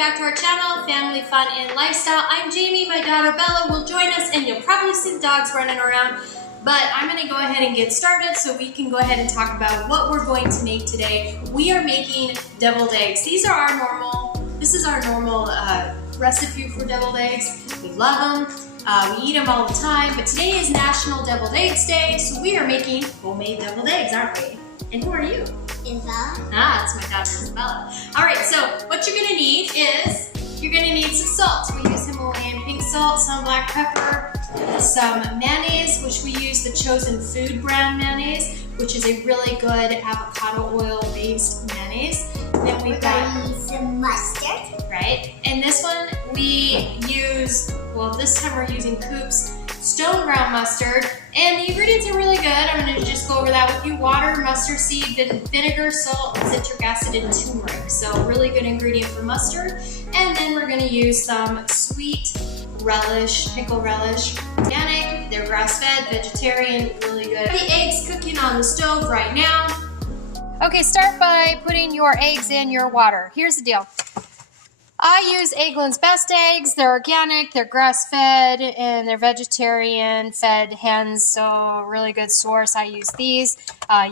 back to our channel, Family Fun and Lifestyle. I'm Jamie, my daughter Bella will join us, and you'll probably see the dogs running around, but I'm gonna go ahead and get started so we can go ahead and talk about what we're going to make today. We are making deviled eggs. This is our normal recipe for deviled eggs. We love them. We eat them all the time, but today is National Deviled Eggs Day, so we are making homemade deviled eggs, aren't we? And who are you? Isabella. It's my daughter Isabella. All right, so what you're gonna need is, you're gonna need some salt. We use Himalayan pink salt, some black pepper, some mayonnaise, which we use the Chosen Food brand mayonnaise, which is a really good avocado oil based mayonnaise. Then we've got some mustard. Right, and this one we use, well, this time we're using Coop's Stone Ground Mustard, and the ingredients are really good. I'm going to just go over that with you. Water, mustard seed, vinegar, salt, citric acid, and turmeric. So really good ingredient for mustard. And then we're going to use some sweet relish, pickle relish, organic. They're grass-fed, vegetarian, really good. The eggs cooking on the stove right now. Okay, start by putting your eggs in your water. Here's the deal. I use Eggland's Best Eggs. They're organic, they're grass-fed, and they're vegetarian-fed hens, so really good source. I use these.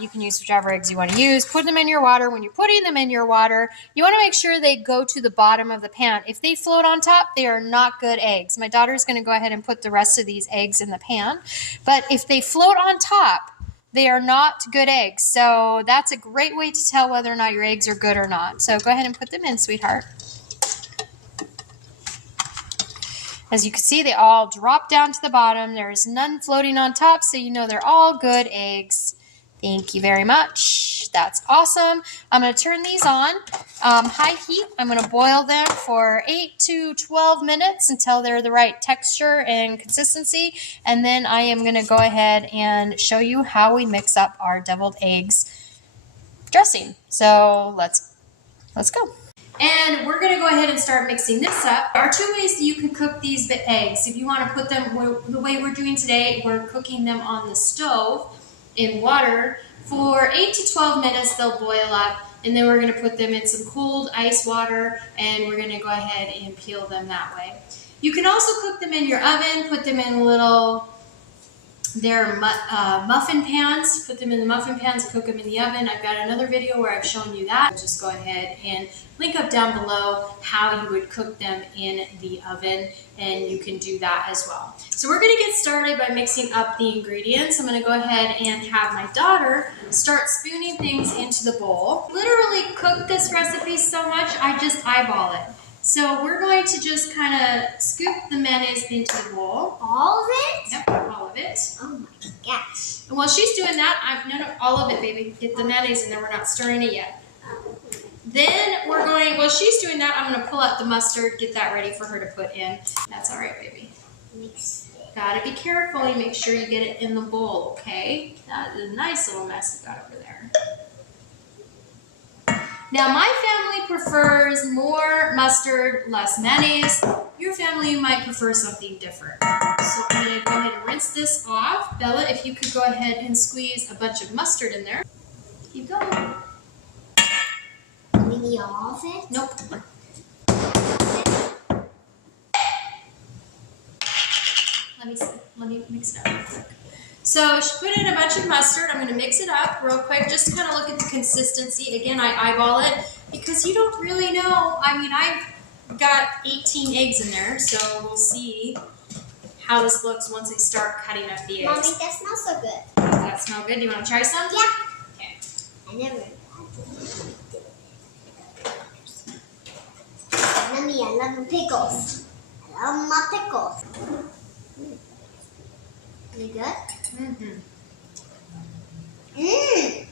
You can use whichever eggs you want to use. Put them in your water. When you're putting them in your water, you want to make sure they go to the bottom of the pan. If they float on top, they are not good eggs. My daughter's going to go ahead and put the rest of these eggs in the pan, but if they float on top, they are not good eggs. So that's a great way to tell whether or not your eggs are good or not. So go ahead and put them in, sweetheart. As you can see, they all drop down to the bottom. There's none floating on top, so you know they're all good eggs. Thank you very much. That's awesome. I'm going to turn these on high heat. I'm going to boil them for 8 to 12 minutes until they're the right texture and consistency. And then I am going to go ahead and show you how we mix up our deviled eggs dressing. So let's go. And we're going to go ahead and start mixing this up. There are two ways that you can cook these eggs. If you want to put them the way we're doing today, we're cooking them on the stove in water. For 8 to 12 minutes, they'll boil up. And then we're going to put them in some cold ice water, and we're going to go ahead and peel them that way. You can also cook them in your oven, put them in little... They're muffin pans. Put them in the muffin pans, cook them in the oven. I've got another video where I've shown you that. Just go ahead and link up down below how you would cook them in the oven, and you can do that as well. So we're going to get started by mixing up the ingredients. I'm going to go ahead and have my daughter start spooning things into the bowl. Literally cook this recipe so much, I just eyeball it. So we're going to just kind of scoop the mayonnaise into the bowl. All of it? Yep, all of it. Oh my gosh. And while she's doing that, no, all of it, baby. Get the mayonnaise in there. We're not stirring it yet. Then while she's doing that, I'm going to pull out the mustard, get that ready for her to put in. That's all right, baby. Mix it. Gotta be careful. You make sure you get it in the bowl, okay? That is a nice little mess you got over there. Now, my family prefers more mustard, less mayonnaise. Your family might prefer something different. So I'm going to go ahead and rinse this off. Bella, if you could go ahead and squeeze a bunch of mustard in there. Keep going. Do we need all of it? Nope. Let me mix it up real quick. So she put in a bunch of mustard. I'm going to mix it up real quick. Just kind of look at the consistency. Again, I eyeball it because you don't really know. I mean, I've got 18 eggs in there, so we'll see how this looks once I start cutting up the eggs. Mommy, that smells so good. Does that smell good? Do you want to try some? Yeah. Okay. I never. Mommy, I love the pickles. I love my pickles. You good? Mm-hmm. Mmm.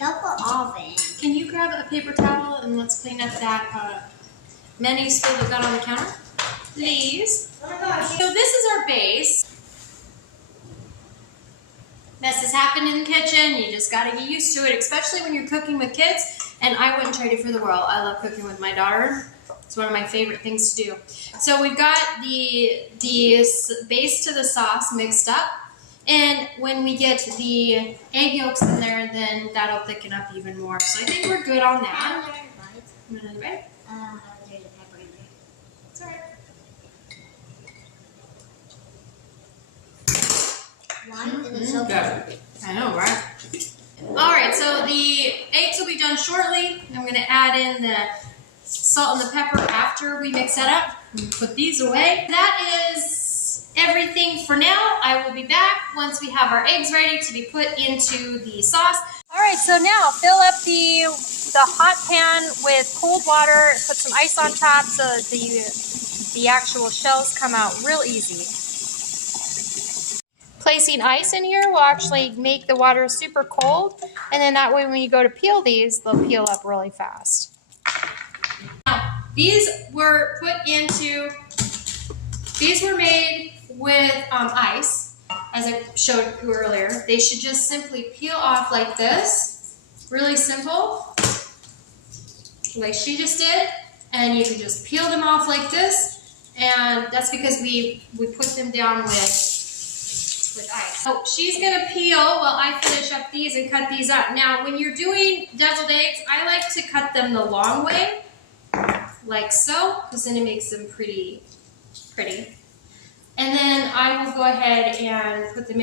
Don't put all of it. Can you grab a paper towel and let's clean up that mayonnaise spill that got on the counter? Please. Oh my gosh. So this is our base. Messes happen in the kitchen. You just got to get used to it, especially when you're cooking with kids. And I wouldn't trade it for the world. I love cooking with my daughter. It's one of my favorite things to do. So we've got the base to the sauce mixed up. And when we get the egg yolks in there, then that'll thicken up even more. So I think we're good on that. You want another bite? There's a pepper in there. It's all right. Why is it so good? I know, right? All right, so the eggs will be done shortly. I'm going to add in the salt and the pepper after we mix that up. And put these away. That is everything for now. I will be back once we have our eggs ready to be put into the sauce. All right, so now fill up the hot pan with cold water. Put some ice on top so that the actual shells come out real easy. Placing ice in here will actually make the water super cold, and then that way when you go to peel these, they'll peel up really fast. Now, these were made with ice, as I showed you earlier. They should just simply peel off like this, really simple, like she just did, and you can just peel them off like this, and that's because we put them down with ice. So she's gonna peel while I finish up these and cut these up. Now, when you're doing deviled eggs, I like to cut them the long way, like so, because then it makes them pretty. And then I will go ahead and put the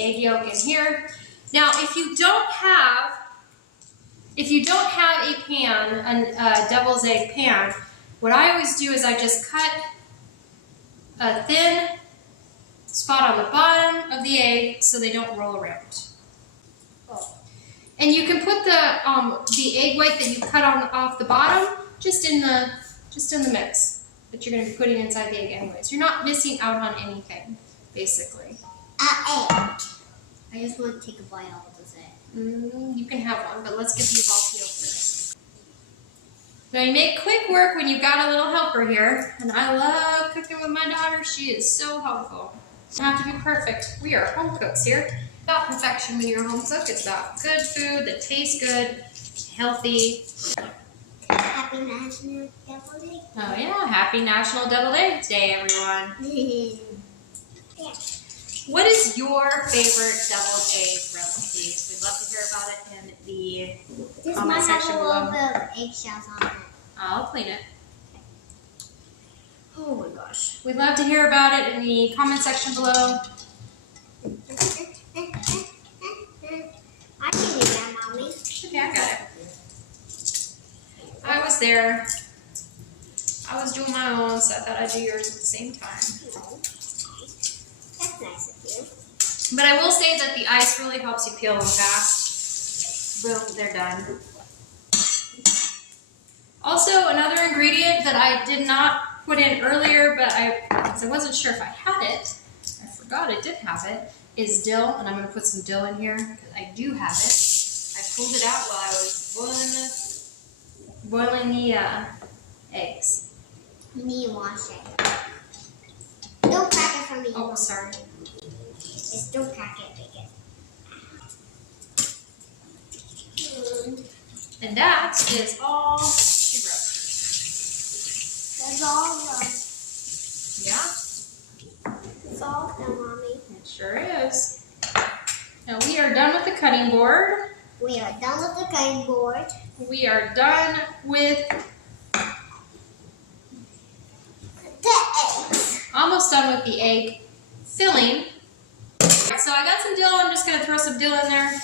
egg yolk in here. Now, if you don't have a pan, a devil's egg pan, what I always do is I just cut a thin spot on the bottom of the egg so they don't roll around. And you can put the egg white that you cut off the bottom just in the mix that you're going to be putting inside the egg anyways. You're not missing out on anything, basically. I just want to take a bite out of this egg. You can have one, but let's get these all peeled first. Now you make quick work when you've got a little helper here, and I love cooking with my daughter. She is so helpful. You don't have to be perfect. We are home cooks here. It's about perfection when you're a home cook. It's about good food that tastes good, healthy. Happy National Deviled Egg. Oh yeah, happy National Deviled Eggs Day, everyone. Yeah. What is your favorite deviled egg recipe? We'd love to hear about it in the This comment might have section a little below. bit of eggshells on it. I'll clean it. Oh my gosh. We'd love to hear about it in the comment section below. I can do that, Mommy. Okay, I got it. I was there. I was doing my own, so I thought I'd do yours at the same time. That's nice of you. But I will say that the ice really helps you peel them fast. Boom, they're done. Also, another ingredient that I did not put in earlier, but because I wasn't sure if I had it, I forgot I did have it, is dill, and I'm going to put some dill in here, because I do have it. I pulled it out while I was boiling the eggs. You need to wash it. Don't crack it for me. Oh, sorry. Just don't crack it, bake it. And that is all she wrote. That's all done. Yeah? It's all done, Mommy. It sure is. Now we are done with the cutting board. We are done with the cutting board. We are done with, The eggs. almost done with the egg filling. So I got some dill. I'm just going to throw some dill in there.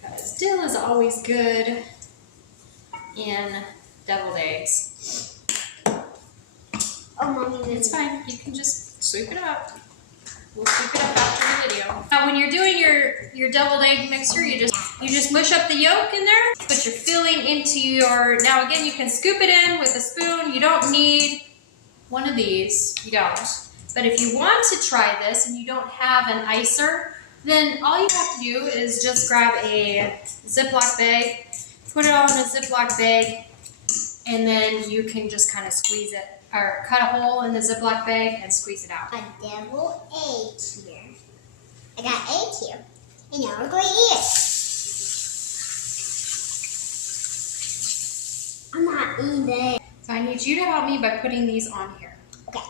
Because dill is always good in deviled eggs. Oh, Mommy, It's fine. You can just sweep it up. We'll sweep it up after the video. Now, when you're doing your deviled egg mixture, you just mush up the yolk in there. Put your filling into your. Now, again, you can scoop it in with a spoon. You don't need one of these. You don't. But if you want to try this and you don't have an icer, then all you have to do is just grab a Ziploc bag, put it all in a Ziploc bag, and then you can just kind of squeeze it, or cut a hole in the Ziploc bag and squeeze it out. a deviled egg here. I got egg here. And now we're going to eat it. I'm not eating it. So I need you to help me by putting these on here. Okay.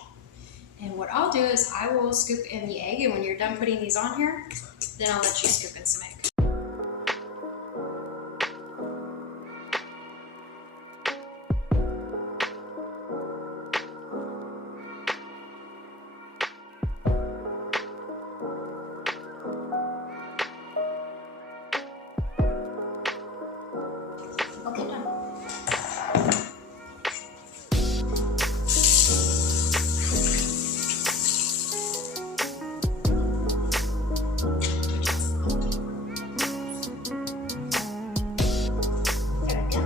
And what I'll do is I will scoop in the egg, and when you're done putting these on here, then I'll let you scoop in some egg. Okay, done. There we go.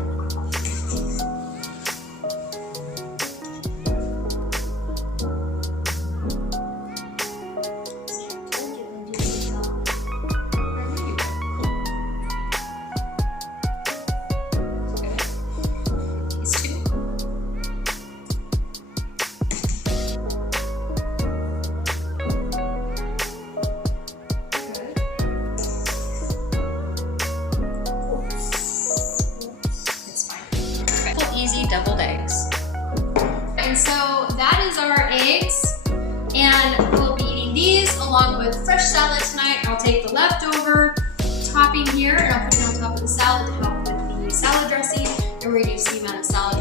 See, I told you to do this job. These two. Good. It's fine. Perfect. Simple, easy deviled eggs. And so that is our eggs. And we'll be eating these along with fresh salad tonight. I'll take the leftover topping here and I'll put it on top of the salad to help with the salad dressing. And we're gonna use the amount of salad